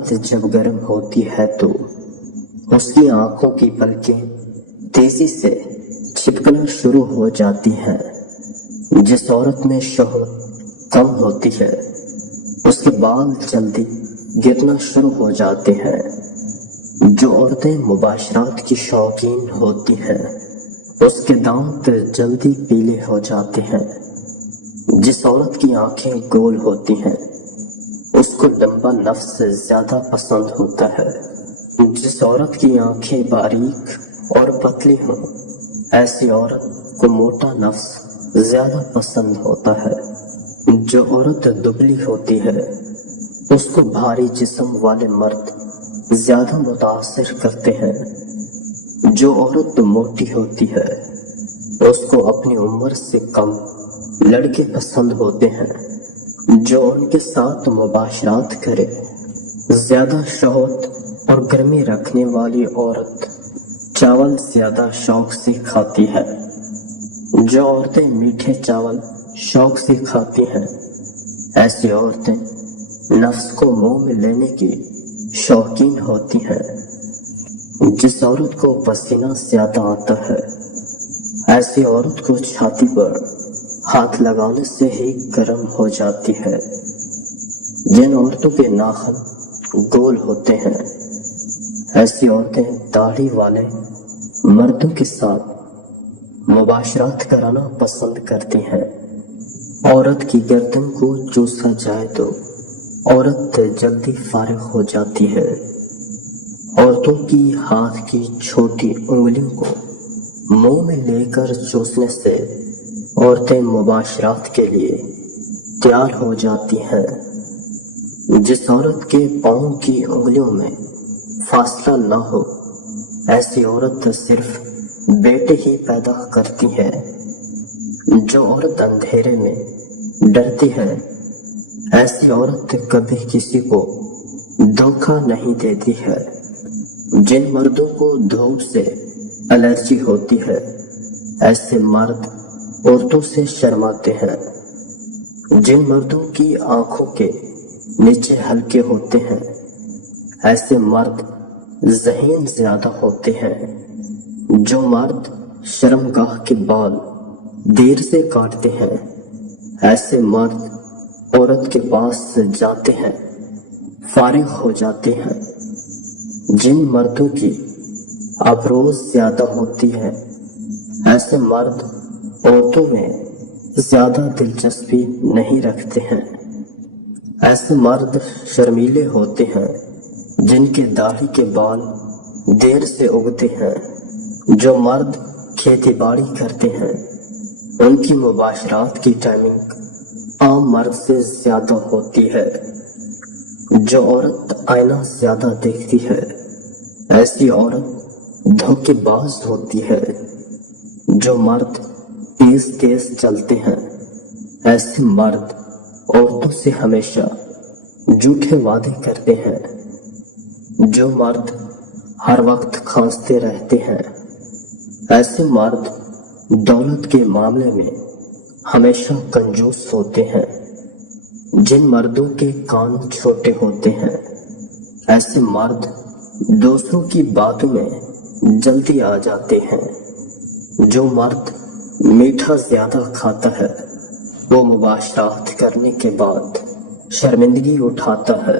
عورت جب گرم ہوتی ہے تو اس کی آنکھوں کی پلکیں تیزی سے چھپکنا شروع ہو جاتی ہیں۔ جس عورت میں شہوت کم ہوتی ہے اس کے بال جلدی گرنا شروع ہو جاتے ہیں۔ جو عورتیں مباشرات کی شوقین ہوتی ہیں اس کے دانت جلدی پیلے ہو جاتے ہیں۔ جس عورت کی آنکھیں گول ہوتی ہیں اس کو لمبا نفس زیادہ پسند ہوتا ہے۔ جس عورت کی آنکھیں باریک اور پتلی ہوں ایسی عورت کو موٹا نفس زیادہ پسند ہوتا ہے۔ جو عورت دبلی ہوتی ہے اس کو بھاری جسم والے مرد زیادہ متاثر کرتے ہیں۔ جو عورت موٹی ہوتی ہے اس کو اپنی عمر سے کم لڑکے پسند ہوتے ہیں۔ جو ان کے ساتھ مباشرات کرے زیادہ شہوت اور گرمی رکھنے والی عورت چاول زیادہ شوق سے کھاتی ہے۔ جو عورتیں میٹھے چاول شوق سے کھاتی ہیں ایسی عورتیں نفس کو منہ میں لینے کی شوقین ہوتی ہیں۔ جس عورت کو پسینہ زیادہ آتا ہے ایسی عورت کو چھاتی پر ہاتھ لگانے سے ہی گرم ہو جاتی ہے۔ جن عورتوں کے ناخن گول ہوتے ہیں ایسی عورتیں داڑھی والے مردوں کے ساتھ مباشرات کرانا پسند کرتی ہیں۔ عورت کی گردن کو چوسا جائے تو عورت جلدی فارغ ہو جاتی ہے۔ عورتوں کی ہاتھ کی چھوٹی انگلیوں کو منہ میں لے کر چوسنے سے عورتیں مباشرات کے لیے تیار ہو جاتی ہیں۔ جس عورت کے پاؤں کی انگلیوں میں فاصلہ نہ ہو ایسی عورت صرف بیٹے ہی پیدا کرتی ہے۔ جو عورت اندھیرے میں ڈرتی ہے ایسی عورت کبھی کسی کو دھوکہ نہیں دیتی ہے۔ جن مردوں کو دھوپ سے الرجی ہوتی ہے ایسے مرد عورتوں سے شرماتے ہیں۔ جن مردوں کی آنکھوں کے نیچے ہلکے ہوتے ہیں ایسے مرد ذہین زیادہ ہوتے ہیں۔ جو مرد شرمگاہ کے بال دیر سے کاٹتے ہیں ایسے مرد عورت کے پاس جاتے ہیں فارغ ہو جاتے ہیں۔ جن مردوں کی ابروز زیادہ ہوتی ہے ایسے مرد عورتوں میں زیادہ دلچسپی نہیں رکھتے ہیں۔ ایسے مرد شرمیلے ہوتے ہیں جن کے داڑھی کے بال دیر سے اگتے ہیں۔ جو مرد کھیتی باڑی کرتے ہیں ان کی مباشرات کی ٹائمنگ عام مرد سے زیادہ ہوتی ہے۔ جو عورت آئینہ زیادہ دیکھتی ہے ایسی عورت دھوکے باز ہوتی ہے۔ جو مرد تیز تیز چلتے ہیں ایسے مرد عورتوں سے ہمیشہ جھوٹے وعدے کرتے ہیں۔ جو مرد ہر وقت کھانستے رہتے ہیں ایسے مرد دولت کے معاملے میں ہمیشہ کنجوس ہوتے ہیں۔ جن مردوں کے کان چھوٹے ہوتے ہیں ایسے مرد دوسروں کی باتوں میں جلدی آ جاتے ہیں۔ جو مرد میٹھا زیادہ کھاتا ہے وہ مباشرات کرنے کے بعد شرمندگی اٹھاتا ہے۔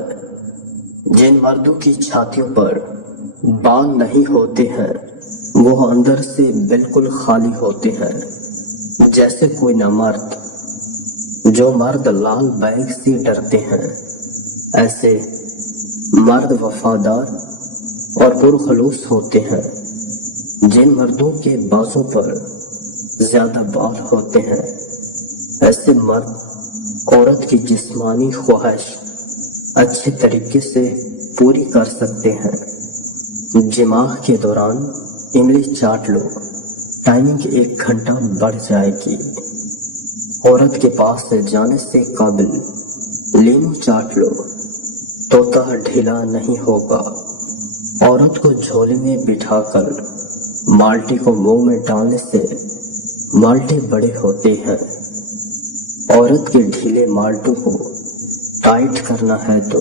جن مردوں کی چھاتیوں پر بال نہیں ہوتے ہیں وہ اندر سے بالکل خالی ہوتے ہیں جیسے کوئی نہ مرد۔ جو مرد لال بیگ سے ڈرتے ہیں ایسے مرد وفادار اور پرخلوص ہوتے ہیں۔ جن مردوں کے بازوں پر زیادہ بال ہوتے ہیں ایسے مرد عورت کی جسمانی خواہش اچھے طریقے سے پوری کر سکتے ہیں۔ جماع کے دوران املی چاٹ لو، ٹائمنگ 1 گھنٹہ بڑھ جائے گی۔ عورت کے پاس جانے سے قبل لیمو چاٹ لو، طوطا ڈھیلا نہیں ہوگا۔ عورت کو جھولے میں بٹھا کر مالٹے کو منہ میں ڈالنے سے مالٹے بڑے ہوتے ہیں۔ عورت کے ڈھیلے مالٹوں کو ٹائٹ کرنا ہے تو